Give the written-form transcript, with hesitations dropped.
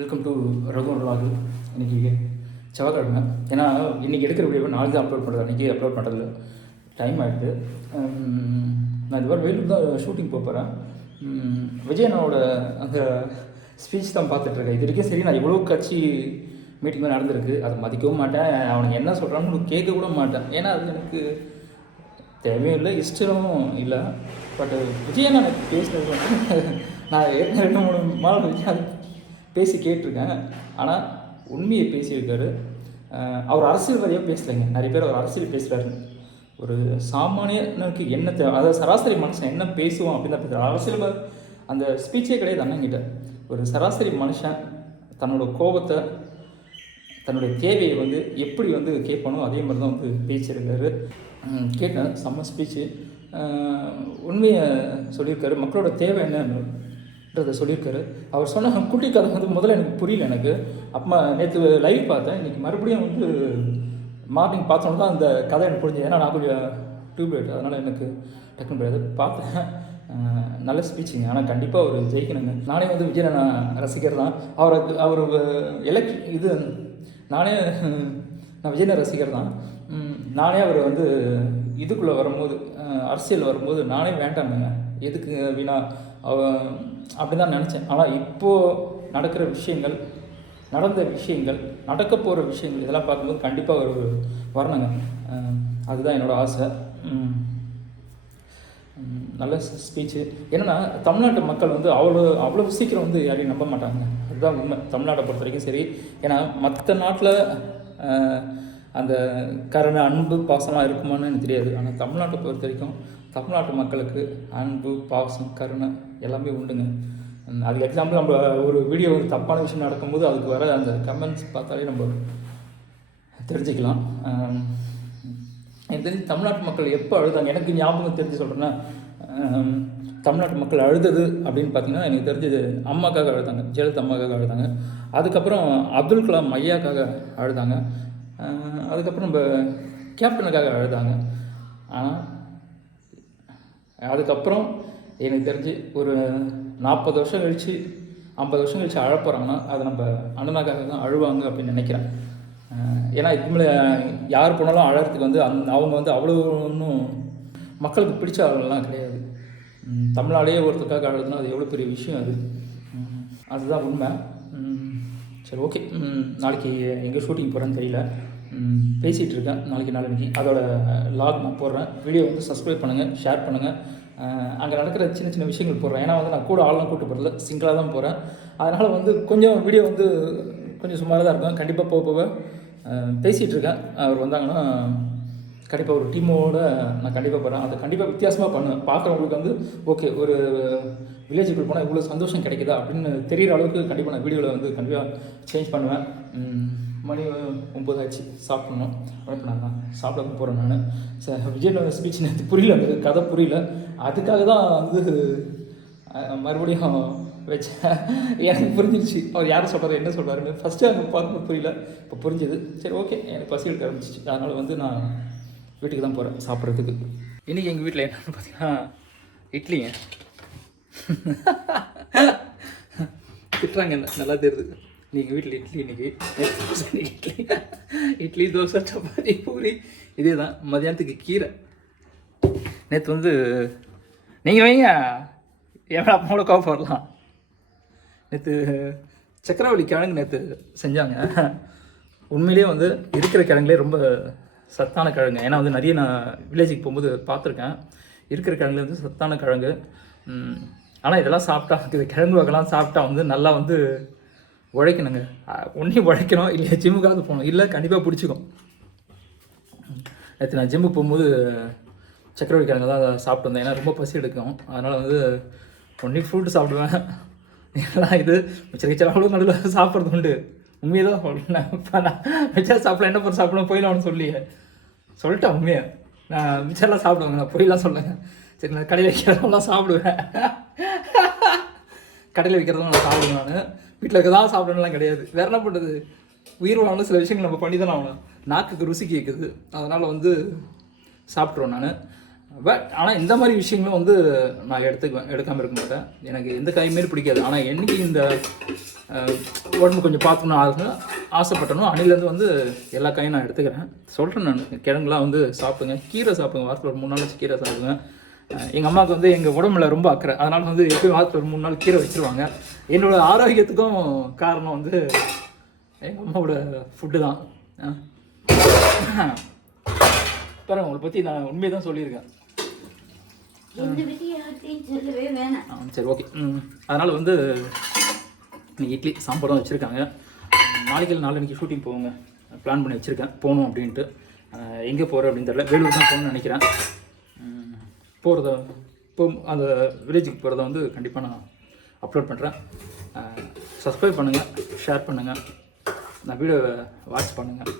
Welcome to Raghu vlog. இன்றைக்கி செவ்வாய்க்கிழமை. ஏன்னா இன்றைக்கி எடுக்கிற வீடியோவை நாளைக்கு தான் அப்லோட் பண்ணுறது, அன்றைக்கி அப்லோட் பண்ணுறது டைம் ஆகிடுது. நான் இது மாதிரி வேலூர் தான் ஷூட்டிங் போகிறேன். விஜயனோட அந்த ஸ்பீச் தான் பார்த்துட்ருக்கேன். இது வரைக்கும் சரி, நான் எவ்வளோ கட்சி மீட்டிங் நடந்திருக்கு, அதை மதிக்கவும் மாட்டேன். அவனுக்கு என்ன சொல்கிறான்னு கேட்க கூட மாட்டேன். ஏன்னா அது எனக்கு தேவையும் இல்லை, இஷ்டமும் இல்லை. பட் விஜயன் எனக்கு பேசினது வந்து நான் ஏற்கனவே 2-3 மாதம் விஜய் பேசி கேட்டிருக்கேன். ஆனால் உண்மையை பேசியிருக்காரு. அவர் அரசியல்வாதியாக பேசலைங்க. நிறைய பேர் அவர் அரசியல் பேசுகிறாரு. ஒரு சாமானியனுக்கு என்ன தேவை, அதாவது சராசரி மனுஷன் என்ன பேசுவான் அப்படின்னு தான் பேசுகிறார். அரசியல் அந்த ஸ்பீச்சே கிடையாது அண்ணங்கிட்ட. ஒரு சராசரி மனுஷன் தன்னோட கோபத்தை, தன்னுடைய தேவையை வந்து எப்படி வந்து கேட்பானோ அதே மாதிரி தான் வந்து பேசியிருக்காரு. கேட்டேன், செம்ம ஸ்பீச்சு. உண்மையை சொல்லியிருக்காரு. மக்களோட தேவை என்னன்றதை சொல்லியிருக்காரு. அவர் சொன்ன குட்டி கதை வந்து முதல்ல எனக்கு புரியல. எனக்கு அப்போ நேற்று லைவ் பார்த்தேன். இன்றைக்கி மறுபடியும் வந்து மார்னிங் பார்த்தோன்னா தான் அந்த கதை எனக்கு புரிஞ்சது. ஏன்னா நான் கொஞ்சம் டியூப்லைட், அதனால் எனக்கு டக்குன்னு போயாது பார்த்தேன். நல்ல ஸ்பீச்சுங்க. ஆனால் கண்டிப்பாக அவர் ஜெயிக்கணுங்க. நானே வந்து விஜய் நான் ரசிகர் தான். அவர் இது நானே நான் விஜயனை ரசிகர் தான். நானே அவர் வந்து இதுக்குள்ளே வரும்போது, அரசியல் வரும்போது நானே வேண்டாமுங்க, எதுக்கு வீணா அப்படி தான் நினச்சேன். ஆனால் இப்போது நடக்கிற விஷயங்கள், நடந்த விஷயங்கள், நடக்க போகிற விஷயங்கள் இதெல்லாம் பார்க்கும்போது கண்டிப்பாக ஒரு வரணுங்க. அதுதான் என்னோடய ஆசை. நல்ல ஸ்பீச்சு. என்னென்னா தமிழ்நாட்டு மக்கள் வந்து அவ்வளோ சீக்கிரம் வந்து யாரையும் நம்ப மாட்டாங்க. அதுதான் உண்மை. தமிழ்நாட்டை பொறுத்த வரைக்கும் சரி. ஏன்னா மற்ற நாட்டில் அந்த கருணை, அன்பு, பாசமாக இருக்குமான்னு எனக்கு தெரியாது. ஆனால் தமிழ்நாட்டை பொறுத்த வரைக்கும் தமிழ்நாட்டு மக்களுக்கு அன்பு, பாசம், கருணை எல்லாமே உண்டுங்க. அதுக்கு எக்ஸாம்பிள், நம்ம ஒரு வீடியோ வந்து தப்பான விஷயம் நடக்கும்போது அதுக்கு வர அந்த கமெண்ட்ஸ் பார்த்தாலே நம்ம தெரிஞ்சுக்கலாம். எனக்கு தெரிஞ்சு தமிழ்நாட்டு மக்கள் எப்போ அழுதாங்க, எனக்கு ஞாபகம் தெரிஞ்சு சொல்கிறேன்னா, தமிழ்நாட்டு மக்கள் அழுதது அப்படின்னு பார்த்தீங்கன்னா எனக்கு தெரிஞ்சது அம்மாக்காக அழுதாங்க, ஜெயலலிதா அம்மாக்காக அழுதாங்க. அதுக்கப்புறம் அப்துல் கலாம் ஐயாக்காக அழுதாங்க. அதுக்கப்புறம் நம்ம கேப்டனுக்காக அழுதாங்க. ஆனால் அதுக்கப்புறம் எனக்கு தெரிஞ்சு ஒரு 40 வருஷம் கழித்து 50 வருஷம் கழித்து அழப்போகிறாங்கன்னா அது நம்ம அண்ணனாக்காக தான் அழுவாங்க அப்படின்னு நினைக்கிறேன். ஏன்னா இதுக்கு மேலே யார் போனாலும் அழகிறதுக்கு வந்து அவங்க வந்து அவ்வளோ ஒன்றும் மக்களுக்கு பிடிச்ச ஆளுலாம் கிடையாது. தமிழ்நாடே ஒருத்தருக்காக அழுதுனா அது எவ்வளோ பெரிய விஷயம் அது. அதுதான் உண்மை. சரி, ஓகே. நாளைக்கு எங்கே ஷூட்டிங் போகிறேன்னு தெரியல, பேசிகிட்டு இருக்கேன். நாளைக்கு அதோட லாக் நான் போடுறேன். வீடியோ வந்து சப்ஸ்கிரைப் பண்ணுங்கள், ஷேர் பண்ணுங்கள். அங்கே நடக்கிற சின்ன சின்ன விஷயங்கள் போடுறேன். ஏன்னா வந்து நான் கூட ஆள்லாம் கூப்பிட்டு போகிறதில்ல, சிங்கிளாக தான் போகிறேன். அதனால் வந்து கொஞ்சம் வீடியோ வந்து கொஞ்சம் சுமாராக தான் இருக்கும். கண்டிப்பாக போக பேசிகிட்டு இருக்கேன். அவர் வந்தாங்கன்னா கண்டிப்பாக ஒரு டீமோடு நான் கண்டிப்பாக போகிறேன். அதை கண்டிப்பாக வித்தியாசமாக பண்ணுவேன். பார்க்குறவங்களுக்கு வந்து ஓகே, ஒரு வில்லேஜுக்குள் போனால் இவ்வளோ சந்தோஷம் கிடைக்குதா அப்படின்னு தெரிகிற அளவுக்கு கண்டிப்பாக நான் வீடியோவில் வந்து கண்டிப்பாக சேஞ்ச் பண்ணுவேன். மணி 9 ஆச்சு, சாப்பிட்ணும். இப்போ நான் சாப்பிட போகிறேன். நான் விஜயோட ஸ்பீச் நேற்று புரியல, அந்த கதை புரியல. அதுக்காக தான் வந்து மறுபடியும் வச்சேன். எனக்கு புரிஞ்சிருச்சு அவர் யார் சொல்கிறார், என்ன சொல்கிறாருன்னு. ஃபஸ்ட்டு அங்கே பார்க்கும்போது புரியல, இப்போ புரிஞ்சுது. சரி, ஓகே. எனக்கு பசி எடுக்க ஆரம்பிச்சிச்சு. அதனால் வந்து நான் வீட்டுக்கு தான் போகிறேன் சாப்பிட்றதுக்கு. இன்றைக்கி எங்கள் வீட்டில் என்னென்னு பார்த்தீங்கன்னா இட்லிங்க. திட்டுறாங்க, நல்லா தெரியுது. நீங்கள் வீட்டில் இட்லி, இன்றைக்கி இட்லி, தோசை, சப்பாத்தி, பூரி, இதே தான். மதியானத்துக்கு கீரை. நேற்று வந்து நீங்கள் வைங்க, எவ்வளோ அப்போட கோவம் வரலாம். நேற்று சக்கரவள்ளி கிழங்கு நேற்று செஞ்சாங்க. உண்மையிலே வந்து இருக்கிற கிழங்குலே ரொம்ப சத்தான கிழங்கு. ஏன்னா வந்து நிறைய நான் வில்லேஜுக்கு போகும்போது பார்த்துருக்கேன். இருக்கிற கிழங்குல வந்து சத்தான கிழங்கு. ஆனால் இதெல்லாம் சாப்பிட்டா, இது கிழங்கு வகைலாம் சாப்பிட்டா வந்து நல்லா வந்து உழைக்கணுங்க. ஒன்றே உழைக்கணும், இல்லை ஜிம்முக்காவது போகணும், இல்லை கண்டிப்பாக பிடிச்சிக்கும். நேற்று நான் ஜிம்முக்கு போகும்போது சக்கரவள்ளி கிழங்கு தான் சாப்பிட்டு வந்தேன். ஏன்னா ரொம்ப பசி எடுக்கும். அதனால் வந்து ஒன்றே ஃப்ரூட்டு சாப்பிடுவேன். ஏன்னா இது மிச்சம் அவ்வளோ நடுவில் சாப்பிட்றது உண்டு. உண்மையை தான் சொல்கிறேன். இப்போ நான் மிச்சம் சாப்பிடலாம், என்ன பொருள் சாப்பிடணும் போயிடலாம்னு சொல்லிட்டேன். உண்மையை நான் மிச்சம்லாம் சாப்பிடுவேங்க, நான் போயிடலாம் சொல்லுங்க. சரி, நான் கடையில் வைக்கிறதெல்லாம் சாப்பிடுவேன். கடையில் வைக்கிறதும் நான் சாப்பிடுவேன். நான் வீட்டில் இருக்கதான் சாப்பிடணும்லாம் கிடையாது. வேறு என்ன பண்ணுறது, உயிர் வாங்கணும், சில விஷயங்கள் நம்ம பண்ணி தானே ஆகணும். நாக்குக்கு ருசி கேட்குது, அதனால் வந்து சாப்பிட்ருவேன் நான். பட் ஆனால் இந்த மாதிரி விஷயங்களும் வந்து நான் எடுக்காமல் இருக்க மாட்டேன். எனக்கு எந்த காயுமே பிடிக்காது. ஆனால் என்றைக்கு இந்த உடம்பு கொஞ்சம் பார்த்துக்கணும் ஆசைப்பட்டனும். அணிலேருந்து வந்து எல்லா காயும் நான் எடுத்துக்கிறேன். சொல்கிறேன் நான், கிழங்குலாம் வந்து சாப்பிடுங்க, கீரை சாப்பிடுங்க, வாரத்தில் ஒரு 3 நாள் வச்சு கீரை சாப்பிடுங்க. எங்கள் அம்மாவுக்கு வந்து எங்கள் உடம்புல ரொம்ப அக்கறை, அதனால் வந்து எப்போயும் வாரத்தில் ஒரு 3 நாள் கீரை வச்சுருவாங்க. என்னோடய ஆரோக்கியத்துக்கும் காரணம் வந்து எங்கள் அம்மாவோட ஃபுட்டு தான். பாருங்க, உங்களை பற்றி நான் உண்மையை தான் சொல்லியிருக்கேன். சரி, ஓகே. அதனால் வந்து இன்னைக்கு இட்லி சாம்பார் தான் வச்சுருக்காங்க. நாளைக்கு ஷூட்டிங் போவோங்க, பிளான் பண்ணி வச்சுருக்கேன், போகணும் அப்படின்ட்டு. எங்கே போகிறேன் அப்படின்னு தெரியல, வேலூர் தான் போகணுன்னு நினைக்கிறேன். அந்த வில்லேஜுக்கு போகிறத வந்து கண்டிப்பாக நான் அப்லோட் பண்ணுறேன். சப்ஸ்கிரைப் பண்ணுங்கள், ஷேர் பண்ணுங்கள், நான் வீடியோவை வாட்ச் பண்ணுங்கள்.